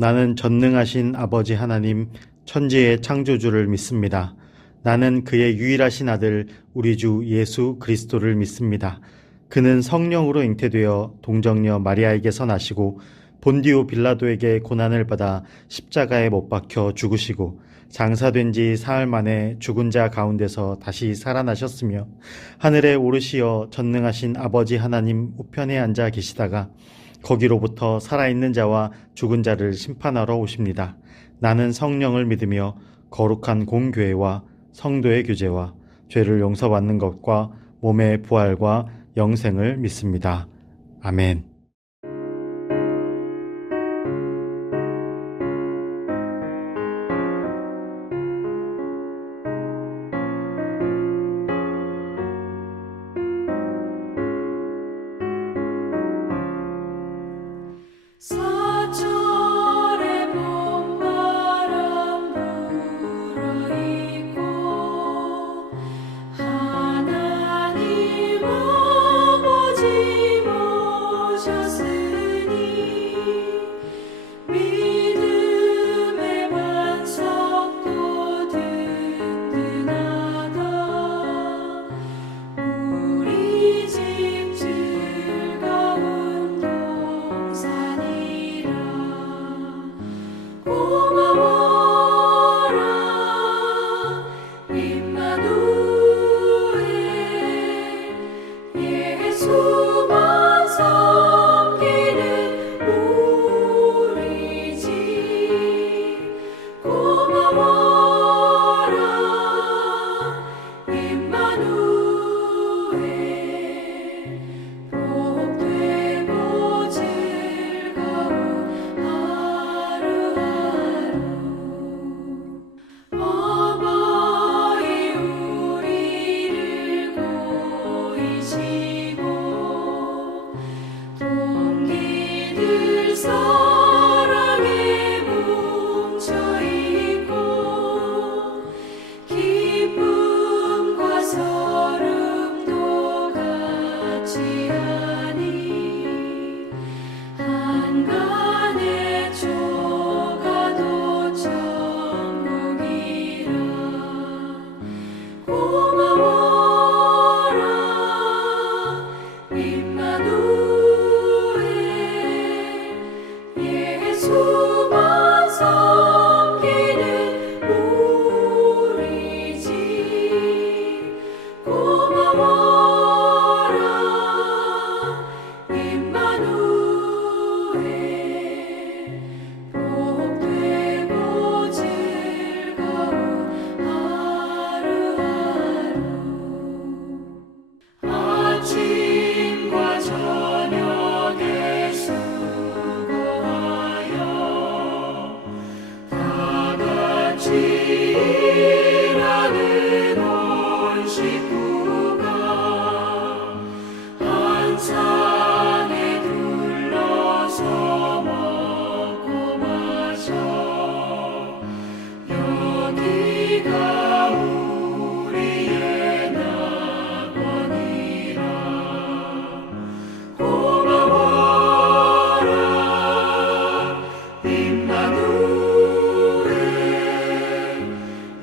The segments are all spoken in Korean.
나는 전능하신 아버지 하나님, 천지의 창조주를 믿습니다. 나는 그의 유일하신 아들, 우리 주 예수 그리스도를 믿습니다. 그는 성령으로 잉태되어 동정녀 마리아에게서 나시고 본디오 빌라도에게 고난을 받아 십자가에 못 박혀 죽으시고 장사된 지 사흘 만에 죽은 자 가운데서 다시 살아나셨으며 하늘에 오르시어 전능하신 아버지 하나님 우편에 앉아 계시다가 거기로부터 살아있는 자와 죽은 자를 심판하러 오십니다. 나는 성령을 믿으며 거룩한 공교회와 성도의 교제와 죄를 용서받는 것과 몸의 부활과 영생을 믿습니다. 아멘. 사철의 봄바람 불어있고 하나님 아버지 모셨으니 믿음의 반석도 든든하다. 우리 집 즐거운 동산이라. 고마워라 임마누엘. 예수만 섬기는 우리 집. 고마워라 임마누엘. 복되고 즐거운 하루하루. 어버이 우리를 고이시고 동기들 사랑에 뭉쳐있고 기쁨과 서름도 같이 하니 한간의 조가도 천국이라. 고마워라 임마누엘. 예수만 섬기는 우리 집. 고마워라 임마누엘. 복되고 즐거운 하루하루. 아침과 저녁에 수고하여 다같이 일하는 온 식구가 한 상에 둘러서 먹고 마셔. 여기가 우리의 낙원이라. 고마워라 임마누엘.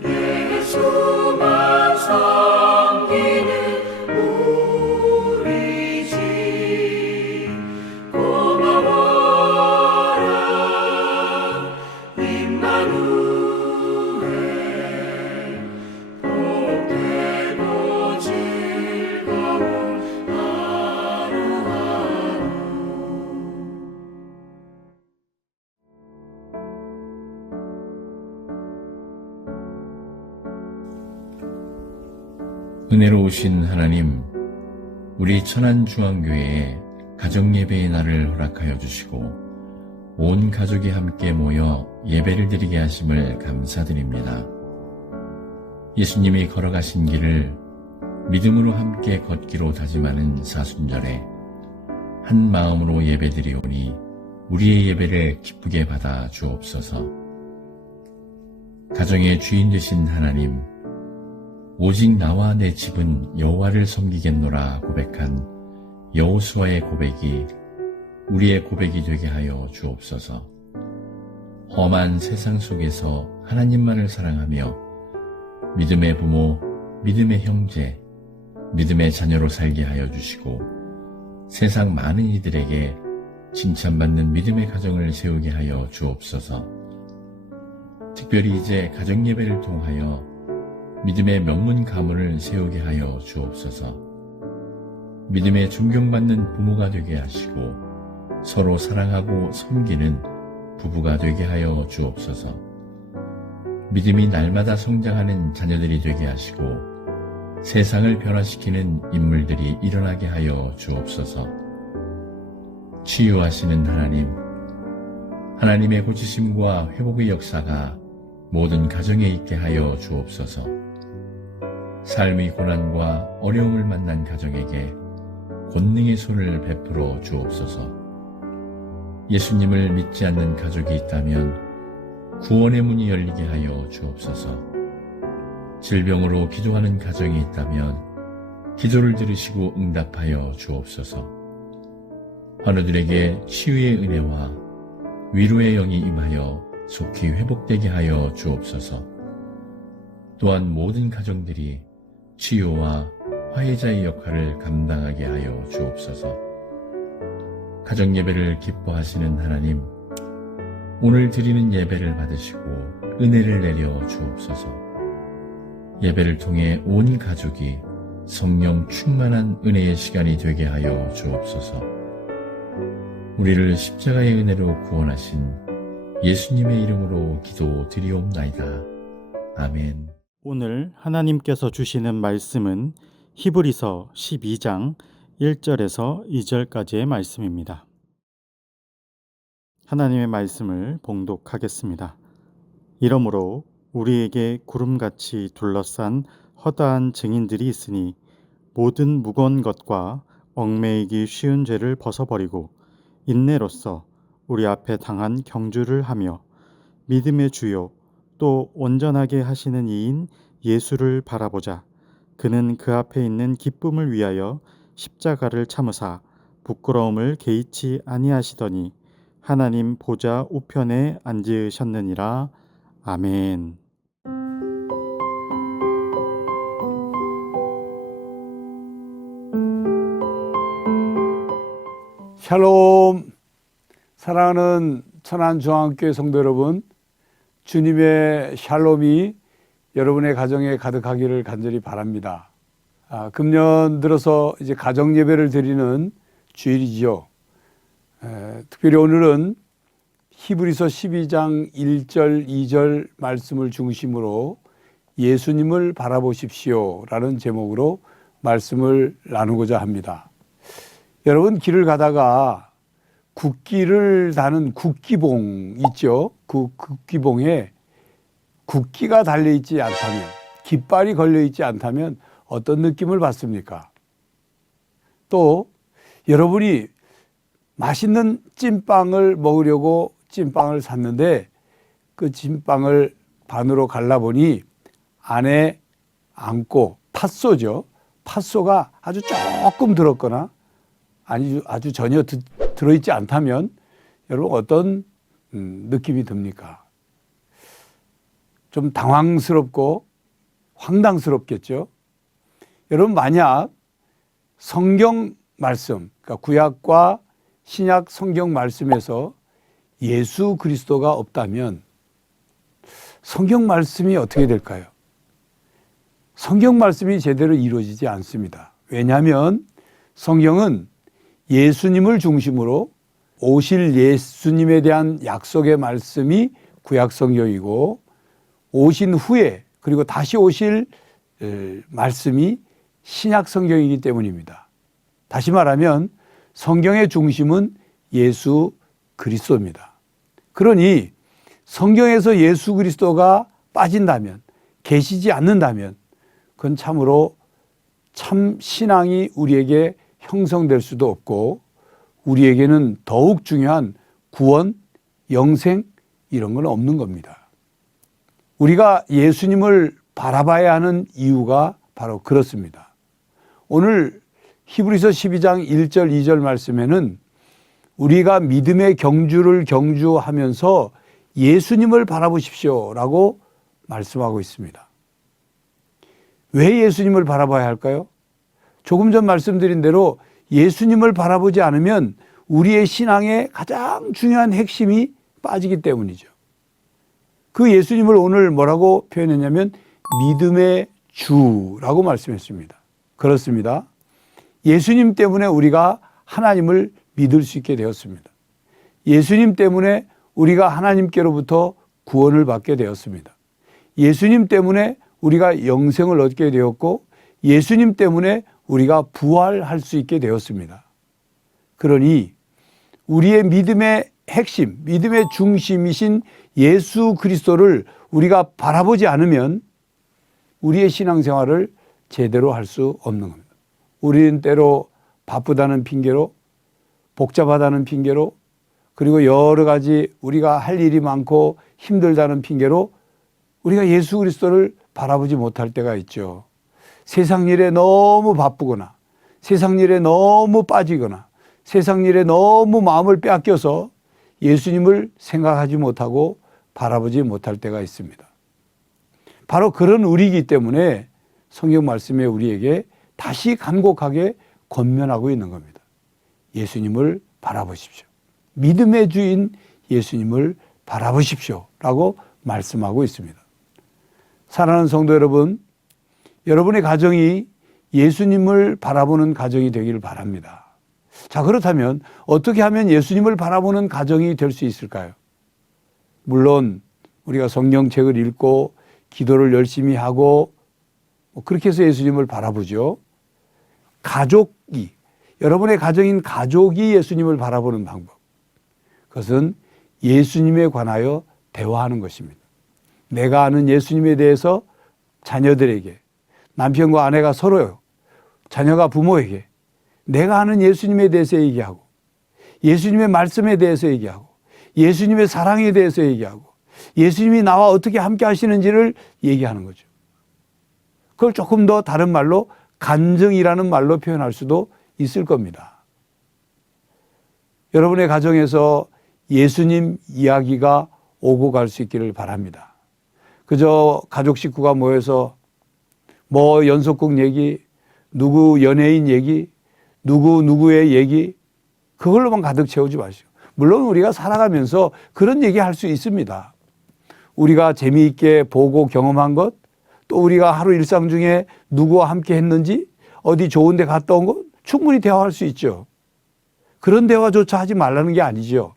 예수만 섬기는 우리 집. 고마워라 임마누엘. 복되고 즐거운 하루하루. 은혜로우신 하나님, 우리 천안중앙교회에 가정예배의 날을 허락하여 주시고 온 가족이 함께 모여 예배를 드리게 하심을 감사드립니다. 예수님이 걸어가신 길을 믿음으로 함께 걷기로 다짐하는 사순절에 한 마음으로 예배드리오니 우리의 예배를 기쁘게 받아 주옵소서. 가정의 주인 되신 하나님, 오직 나와 내 집은 여호와를 섬기겠노라 고백한 여호수아의 고백이 우리의 고백이 되게 하여 주옵소서. 험한 세상 속에서 하나님만을 사랑하며 믿음의 부모, 믿음의 형제, 믿음의 자녀로 살게 하여 주시고 세상 많은 이들에게 칭찬받는 믿음의 가정을 세우게 하여 주옵소서. 특별히 이제 가정예배를 통하여 믿음의 명문 가문을 세우게 하여 주옵소서. 믿음의 존경받는 부모가 되게 하시고 서로 사랑하고 섬기는 부부가 되게 하여 주옵소서. 믿음이 날마다 성장하는 자녀들이 되게 하시고 세상을 변화시키는 인물들이 일어나게 하여 주옵소서. 치유하시는 하나님, 하나님의 고치심과 회복의 역사가 모든 가정에 있게 하여 주옵소서. 삶의 고난과 어려움을 만난 가정에게 권능의 손을 베풀어 주옵소서. 예수님을 믿지 않는 가족이 있다면 구원의 문이 열리게 하여 주옵소서. 질병으로 기도하는 가정이 있다면 기도를 들으시고 응답하여 주옵소서. 환우들에게 치유의 은혜와 위로의 영이 임하여 속히 회복되게 하여 주옵소서. 또한 모든 가정들이 치유와 화해자의 역할을 감당하게 하여 주옵소서. 가정예배를 기뻐하시는 하나님, 오늘 드리는 예배를 받으시고 은혜를 내려 주옵소서. 예배를 통해 온 가족이 성령 충만한 은혜의 시간이 되게 하여 주옵소서. 우리를 십자가의 은혜로 구원하신 예수님의 이름으로 기도드리옵나이다. 아멘. 오늘 하나님께서 주시는 말씀은 히브리서 12장 1절에서 2절까지의 말씀입니다. 하나님의 말씀을 봉독하겠습니다. 이러므로 우리에게 구름같이 둘러싼 허다한 증인들이 있으니 모든 무거운 것과 얽매이기 쉬운 죄를 벗어버리고 인내로써 우리 앞에 당한 경주를 하며 믿음의 주요 또 온전하게 하시는 이인 예수를 바라보자. 그는 그 앞에 있는 기쁨을 위하여 십자가를 참으사 부끄러움을 개의치 아니하시더니 하나님 보좌 우편에 앉으셨느니라. 아멘. 샬롬. 사랑하는 천안중앙교회 성도 여러분, 주님의 샬롬이 여러분의 가정에 가득하기를 간절히 바랍니다. 금년 들어서 이제 가정 예배를 드리는 주일이지요. 특별히 오늘은 히브리서 12장 1절, 2절 말씀을 중심으로 예수님을 바라보십시오 라는 제목으로 말씀을 나누고자 합니다. 여러분, 길을 가다가 국기를 다는 국기봉 있죠. 그 국기봉에 국기가 달려있지 않다면, 깃발이 걸려있지 않다면 어떤 느낌을 받습니까? 또 여러분이 맛있는 찐빵을 먹으려고 찐빵을 샀는데 그 찐빵을 반으로 갈라보니 안에 안고 팥소죠. 팥소가 아주 조금 들었거나 아주 전혀 들어있지 않다면 여러분 어떤 느낌이 듭니까? 좀 당황스럽고 황당스럽겠죠. 여러분, 만약 성경 말씀, 그러니까 구약과 신약 성경 말씀에서 예수 그리스도가 없다면 성경 말씀이 어떻게 될까요? 성경 말씀이 제대로 이루어지지 않습니다. 왜냐하면 성경은 예수님을 중심으로 오실 예수님에 대한 약속의 말씀이 구약 성경이고 오신 후에 그리고 다시 오실 말씀이 신약 성경이기 때문입니다. 다시 말하면 성경의 중심은 예수 그리스도입니다. 그러니 성경에서 예수 그리스도가 빠진다면, 계시지 않는다면 그건 참으로 참 신앙이 우리에게 형성될 수도 없고 우리에게는 더욱 중요한 구원, 영생 이런 건 없는 겁니다. 우리가 예수님을 바라봐야 하는 이유가 바로 그렇습니다. 오늘 히브리서 12장 1절 2절 말씀에는 우리가 믿음의 경주를 경주하면서 예수님을 바라보십시오라고 말씀하고 있습니다. 왜 예수님을 바라봐야 할까요? 조금 전 말씀드린 대로 예수님을 바라보지 않으면 우리의 신앙의 가장 중요한 핵심이 빠지기 때문이죠. 그 예수님을 오늘 뭐라고 표현했냐면 믿음의 주라고 말씀했습니다. 그렇습니다. 예수님 때문에 우리가 하나님을 믿을 수 있게 되었습니다. 예수님 때문에 우리가 하나님께로부터 구원을 받게 되었습니다. 예수님 때문에 우리가 영생을 얻게 되었고 예수님 때문에 우리가 부활할 수 있게 되었습니다. 그러니 우리의 믿음의 핵심, 믿음의 중심이신 예수 그리스도를 우리가 바라보지 않으면 우리의 신앙생활을 제대로 할 수 없는 겁니다. 우리는 때로 바쁘다는 핑계로, 복잡하다는 핑계로, 그리고 여러 가지 우리가 할 일이 많고 힘들다는 핑계로 우리가 예수 그리스도를 바라보지 못할 때가 있죠. 세상 일에 너무 바쁘거나 세상 일에 너무 빠지거나 세상 일에 너무 마음을 빼앗겨서 예수님을 생각하지 못하고 바라보지 못할 때가 있습니다. 바로 그런 우리이기 때문에 성경 말씀에 우리에게 다시 간곡하게 권면하고 있는 겁니다. 예수님을 바라보십시오. 믿음의 주인 예수님을 바라보십시오 라고 말씀하고 있습니다. 사랑하는 성도 여러분, 여러분의 가정이 예수님을 바라보는 가정이 되기를 바랍니다. 자, 그렇다면 어떻게 하면 예수님을 바라보는 가정이 될 수 있을까요? 물론 우리가 성경책을 읽고 기도를 열심히 하고 그렇게 해서 예수님을 바라보죠. 가족이, 여러분의 가정인 가족이 예수님을 바라보는 방법. 그것은 예수님에 관하여 대화하는 것입니다. 내가 아는 예수님에 대해서 자녀들에게, 남편과 아내가 서로요, 자녀가 부모에게 내가 아는 예수님에 대해서 얘기하고 예수님의 말씀에 대해서 얘기하고 예수님의 사랑에 대해서 얘기하고 예수님이 나와 어떻게 함께 하시는지를 얘기하는 거죠. 그걸 조금 더 다른 말로 간증이라는 말로 표현할 수도 있을 겁니다. 여러분의 가정에서 예수님 이야기가 오고 갈 수 있기를 바랍니다. 그저 가족 식구가 모여서 뭐 연속극 얘기, 누구 연예인 얘기, 누구의 얘기, 그걸로만 가득 채우지 마시고. 물론 우리가 살아가면서 그런 얘기 할 수 있습니다. 우리가 재미있게 보고 경험한 것, 또 우리가 하루 일상 중에 누구와 함께 했는지, 어디 좋은 데 갔다 온 것, 충분히 대화할 수 있죠. 그런 대화조차 하지 말라는 게 아니죠.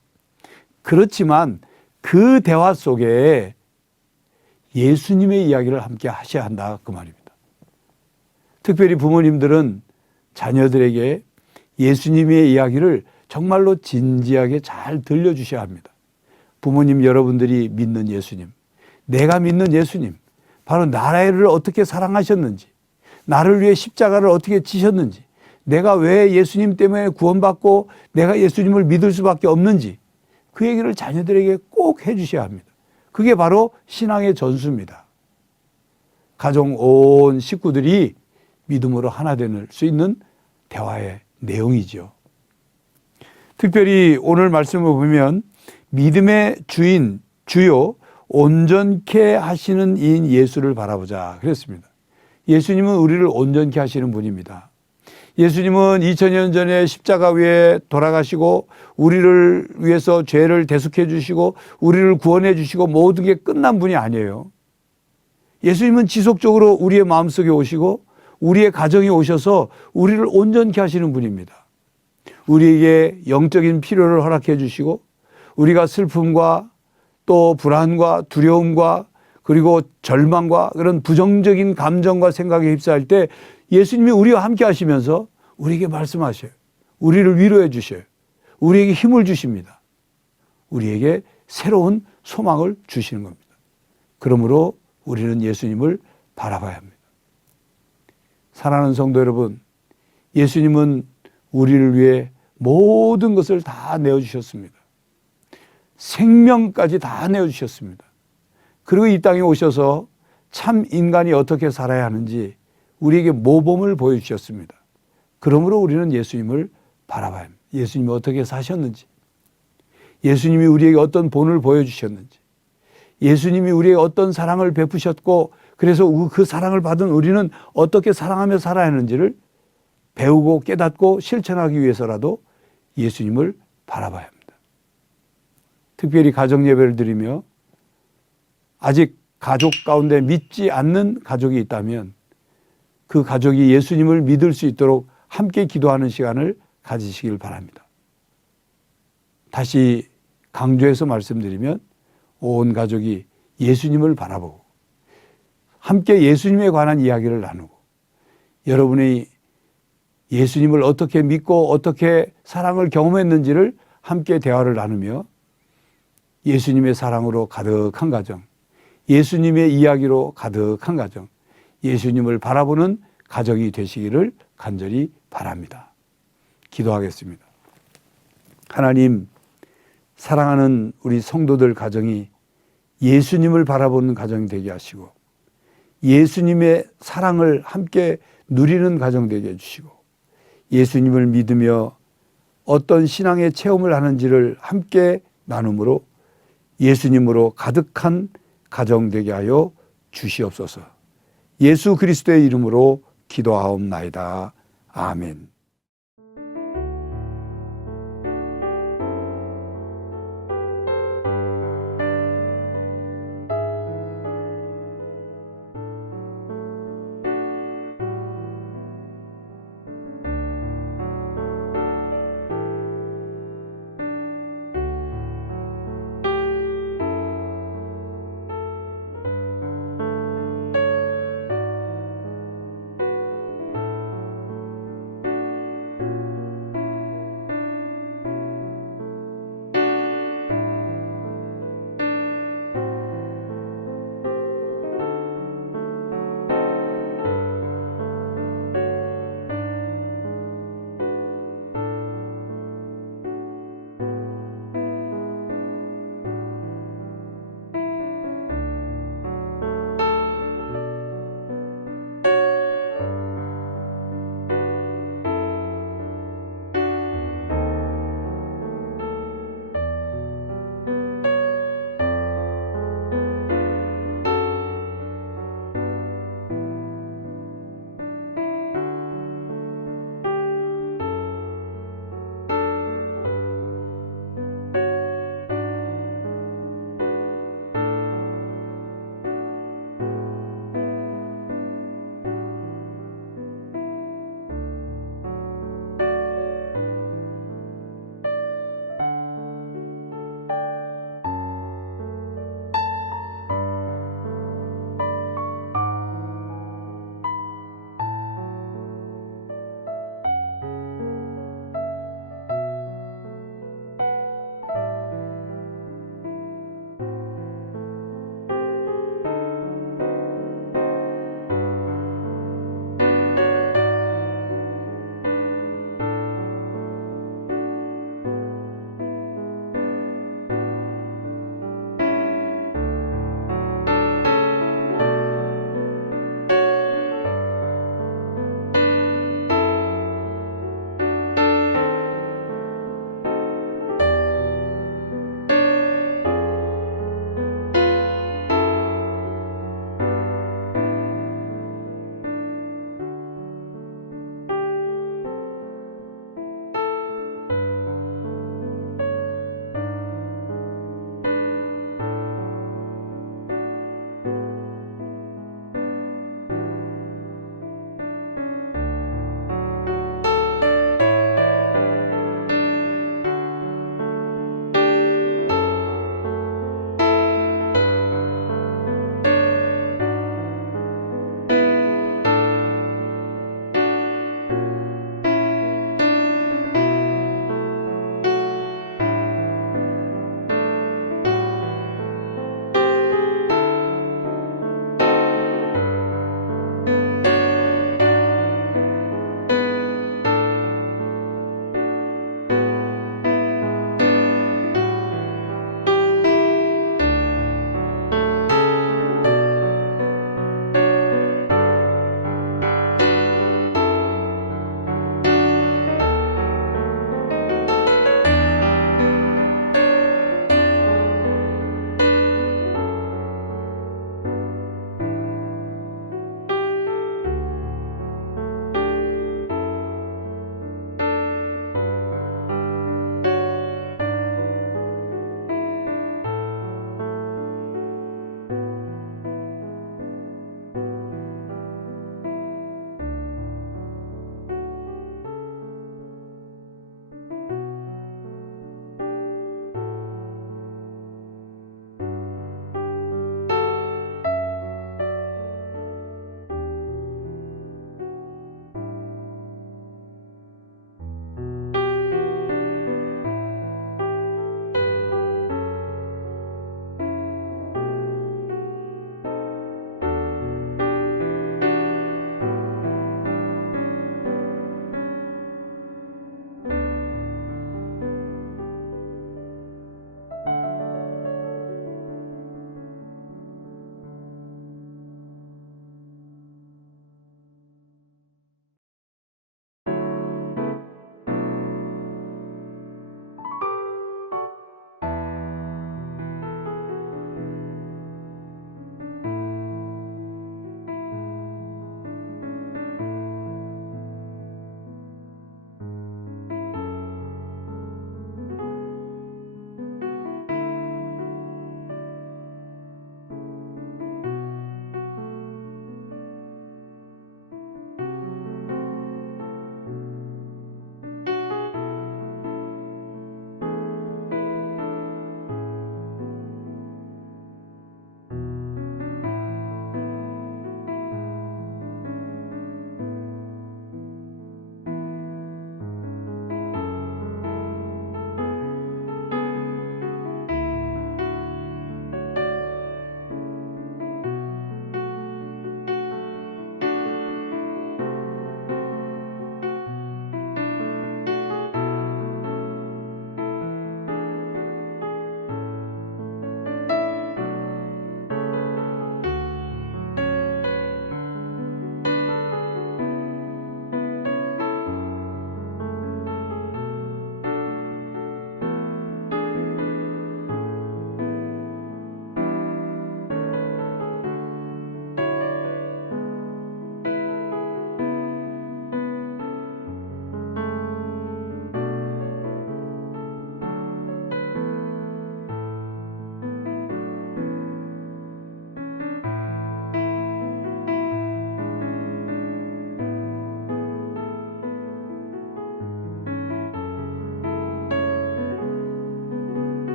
그렇지만 그 대화 속에 예수님의 이야기를 함께 하셔야 한다, 그 말입니다. 특별히 부모님들은 자녀들에게 예수님의 이야기를 정말로 진지하게 잘 들려주셔야 합니다. 부모님 여러분들이 믿는 예수님, 내가 믿는 예수님, 바로 나를 어떻게 사랑하셨는지, 나를 위해 십자가를 어떻게 지셨는지, 내가 왜 예수님 때문에 구원받고 내가 예수님을 믿을 수밖에 없는지 그 얘기를 자녀들에게 꼭 해주셔야 합니다. 그게 바로 신앙의 전수입니다. 가정 온 식구들이 믿음으로 하나 될 수 있는 대화의 내용이죠. 특별히 오늘 말씀을 보면 믿음의 주인, 주요, 온전케 하시는 이인 예수를 바라보자 그랬습니다. 예수님은 우리를 온전케 하시는 분입니다. 예수님은 2000년 전에 십자가 위에 돌아가시고 우리를 위해서 죄를 대속해 주시고 우리를 구원해 주시고 모든 게 끝난 분이 아니에요. 예수님은 지속적으로 우리의 마음속에 오시고 우리의 가정에 오셔서 우리를 온전케 하시는 분입니다. 우리에게 영적인 필요를 허락해 주시고 우리가 슬픔과 또 불안과 두려움과 그리고 절망과 그런 부정적인 감정과 생각에 휩싸일 때 예수님이 우리와 함께 하시면서 우리에게 말씀하셔요. 우리를 위로해 주셔요. 우리에게 힘을 주십니다. 우리에게 새로운 소망을 주시는 겁니다. 그러므로 우리는 예수님을 바라봐야 합니다. 사랑하는 성도 여러분, 예수님은 우리를 위해 모든 것을 다 내어주셨습니다. 생명까지 다 내어주셨습니다. 그리고 이 땅에 오셔서 참 인간이 어떻게 살아야 하는지 우리에게 모범을 보여주셨습니다. 그러므로 우리는 예수님을 바라봐야 합니다. 예수님이 어떻게 사셨는지, 예수님이 우리에게 어떤 본을 보여주셨는지, 예수님이 우리에게 어떤 사랑을 베푸셨고 그래서 그 사랑을 받은 우리는 어떻게 사랑하며 살아야 하는지를 배우고 깨닫고 실천하기 위해서라도 예수님을 바라봐야 합니다. 특별히 가정 예배를 드리며 아직 가족 가운데 믿지 않는 가족이 있다면 그 가족이 예수님을 믿을 수 있도록 함께 기도하는 시간을 가지시길 바랍니다. 다시 강조해서 말씀드리면 온 가족이 예수님을 바라보고 함께 예수님에 관한 이야기를 나누고 여러분이 예수님을 어떻게 믿고 어떻게 사랑을 경험했는지를 함께 대화를 나누며 예수님의 사랑으로 가득한 가정, 예수님의 이야기로 가득한 가정, 예수님을 바라보는 가정이 되시기를 간절히 바랍니다. 기도하겠습니다. 하나님, 사랑하는 우리 성도들 가정이 예수님을 바라보는 가정이 되게 하시고 예수님의 사랑을 함께 누리는 가정 되게 해주시고 예수님을 믿으며 어떤 신앙의 체험을 하는지를 함께 나눔으로 예수님으로 가득한 가정 되게 하여 주시옵소서. 예수 그리스도의 이름으로 기도하옵나이다. 아멘.